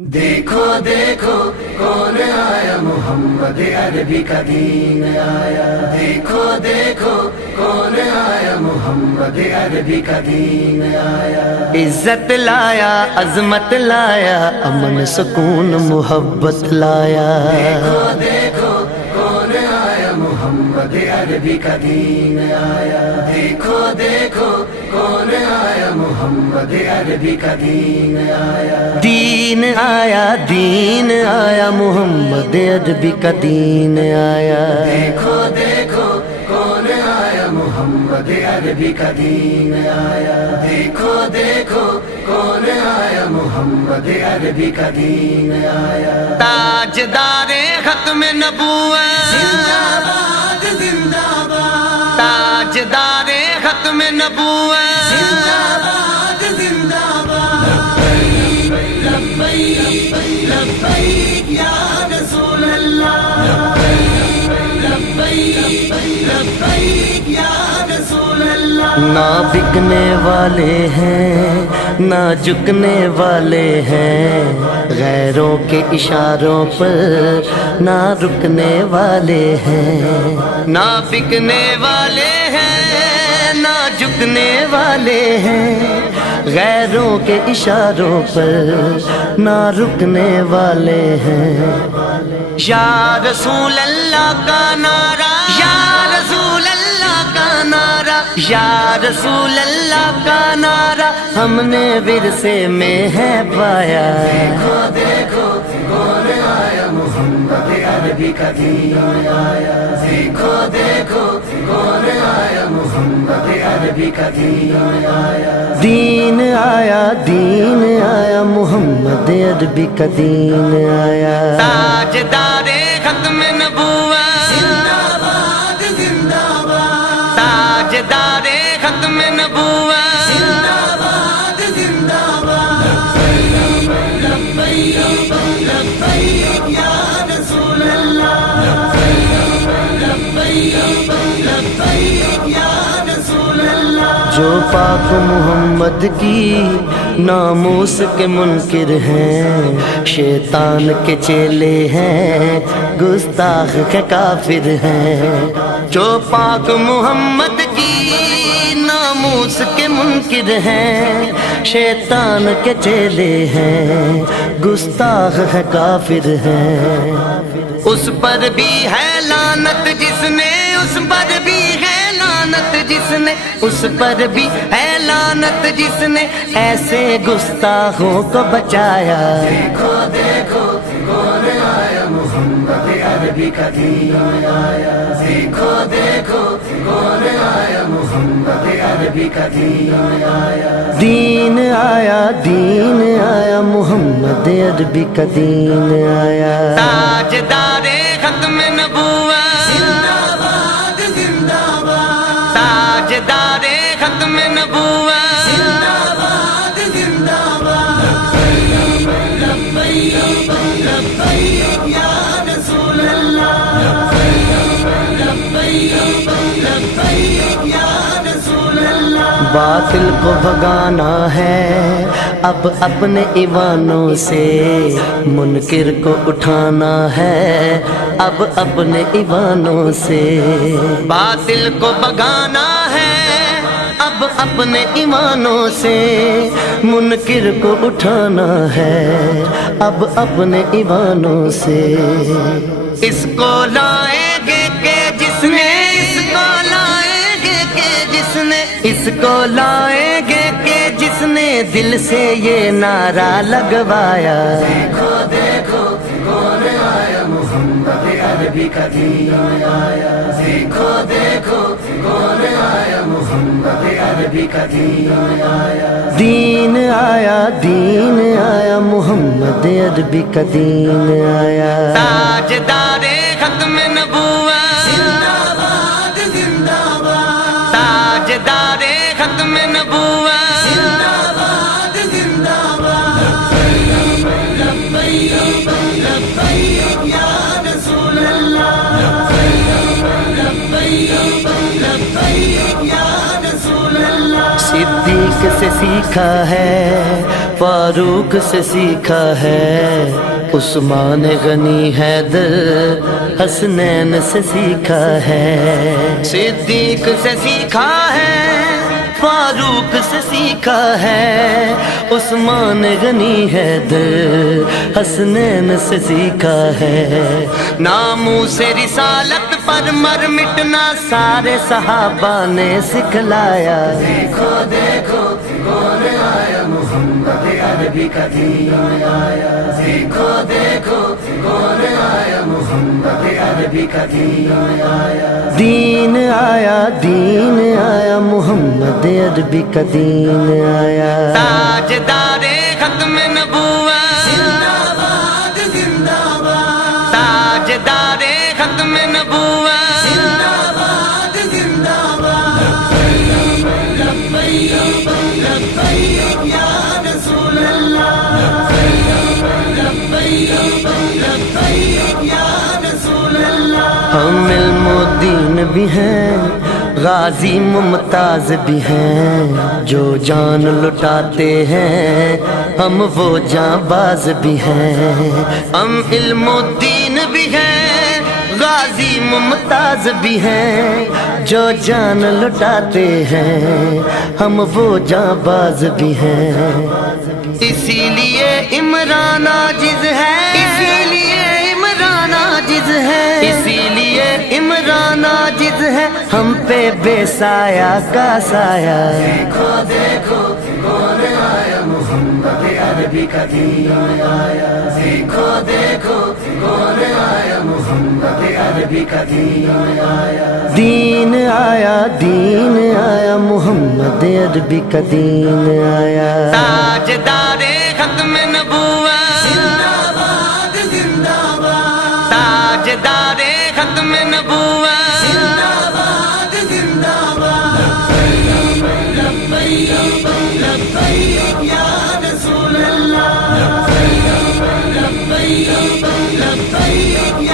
دیکھو دیکھو کون آیا، محمد عربی کا دین آیا۔ دیکھو دیکھو کون آیا، محمد عربی کا دین آیا۔ عزت لایا، عظمت لایا، امن سکون محبت لایا۔ دیکھو دیکھو کون آیا، محمد عربی کا دین آیا۔ دیکھو دیکھو کون آیا، محمد عربی کا دین آیا۔ دین آیا، دین آیا، محمد عربی کا دین آیا۔ دیکھو دیکھو کون آیا، محمد عربی کا دین آیا۔ دیکھو دیکھو کون آیا، محمد عربی کا دین آیا۔ تاجدار ختم نبوت، زندہ باد زندہ باد، تاجدار ختم نبوت، زندہ باد زندہ باد۔ لبیک لبیک یا رسول اللہ، لبیک لبیک یا رسول اللہ۔ نہ بکنے والے ہیں نہ جھکنے والے ہیں، غیروں کے اشاروں پر نہ رکنے والے ہیں۔ نہ بکنے والے ہیں نہ جھکنے والے ہیں، غیروں کے اشاروں پر نہ رکنے والے ہیں۔ یا رسول اللہ کا نعرہ، یا رسول اللہ کا نعرہ، یا رسول اللہ کا نعرہ ہم نے ورثے میں ہے پایا۔ دیکھو دیکھو کون آیا، محمد عربی کا دین آیا۔ دیکھو دیکھو کون آیا، محمد عربی کا دین آیا۔ دین آیا، دین آیا، محمد عربی کا دین آیا۔ تاجدار ختم نبوت، زندہ باد زندہ باد، تاجدار ختم نبوت، زندہ باد زندہ باد۔ لبیک لبیک یا رسول اللہ، لبیک لبیک یا رسول اللہ۔ جو پاک محمد کی ناموس کے منکر ہیں، شیطان کے چیلے ہیں، گستاخ کے کافر ہیں۔ جو پاک محمد کی ناموس کے منکر ہیں، شیطان کے چیلے ہیں، گستاخ ہے کافر ہیں۔ اس پر بھی ہے لعنت جس نے، اس پر بھی ہے لعنت جس نے، اس پر بھی ہے لعنت جس نے ایسے گستاخوں کو بچایا۔ دیکھو دیکھو کون آیا، محمد عربی کا دین آیا۔ دیکھو دیکھو کون آیا، محمد عربی کا دین آیا۔ دین آیا، دین آیا، محمد عربی کا دین آیا۔ تاجدار ختم نبوت، زندہ باد زندہ باد، تاجدار ختم نبوت، زندہ باد زندہ باد۔ لبیک لبیک یا رسول اللہ، لبیک لبیک یا رسول اللہ۔ باطل کو بھگانا ہے اب اپنے ایوانوں سے، منکر کو اٹھانا ہے اب اپنے ایوانوں سے۔ باطل کو بھگانا ہے اب اپنے ایمانوں سے، منکر کو اٹھانا ہے اب اپنے ایمانوں سے۔ اس کو لائیں گے کہ جس نے، اس کو لائیں گے کہ جس نے، اس کو لائیں گے کہ جس نے دل سے یہ نعرہ لگوایا۔ دیکھو دیکھو کون آیا، محمد عربی کا دین آیا۔ دیکھو دیکھو کون آیا، محمد عربی کا دین آیا۔ دین آیا، دین آیا، محمد عربی کا دین آیا۔ تاجدار ختم نبوت، زندہ باد زندہ باد، تاجدار ختم نبوت، زندہ باد زندہ باد۔ لبیک لبیک یا رسول اللہ، لبیک لبیک یا رسول اللہ۔ صدیق صدیق سے سیکھا ہے، فاروق سے سیکھا ہے، عثمان غنی حیدر حسنین سے سیکھا ہے، صدیق سے سیکھا ہے، فاروق سے سیکھا ہے، عثمان غنی حیدر حسنین سے سیکھا ہے، ناموس رسالت پر مر مٹنا سارے صحابہ نے سکھلایا، دیکھو دیکھو کون آیا محمد عربی کا دین آیا، دیکھو دیکھو کون آیا محمد عربی کا دین آیا، دین آیا، دین آیا، محمد عربی کا دین آیا، تاجدار ختم نبوت زندہ باد زندہ باد، تاجدار ختم نبوت زندہ باد زندہ باد، لبیک لبیک یا رسول اللہ، لبیک لبیک یا رسول اللہ، ہم علم و دین بھی ہیں، غازی ممتاز بھی ہیں، جو جان لٹاتے ہیں ہم وہ جاں باز بھی ہیں، ہم علم و دین بھی ہیں، غازی ممتاز بھی ہیں، جو جان لٹاتے ہیں ہم وہ جاں باز بھی ہیں، اسی لیے عمران عاجز ہے، اسی لیے عمران عاجز ہے، اسی لیے عمران عاجز ہے، ہم پہ بے سایہ کا سایہ، دیکھو دیکھو کون آیا محمد عربی کا دین آیا، دیکھو دیکھو کون آیا محمد عربی کا دین آیا، دین آیا، دین آیا، محمد عربی کا دین آیا، تاجدار ختم نبوت زندہ باد زندہ باد، تاجدار ختم نبوت زندہ باد زندہ باد، لبیک لبیک یا رسول اللہ، لبیک لبیک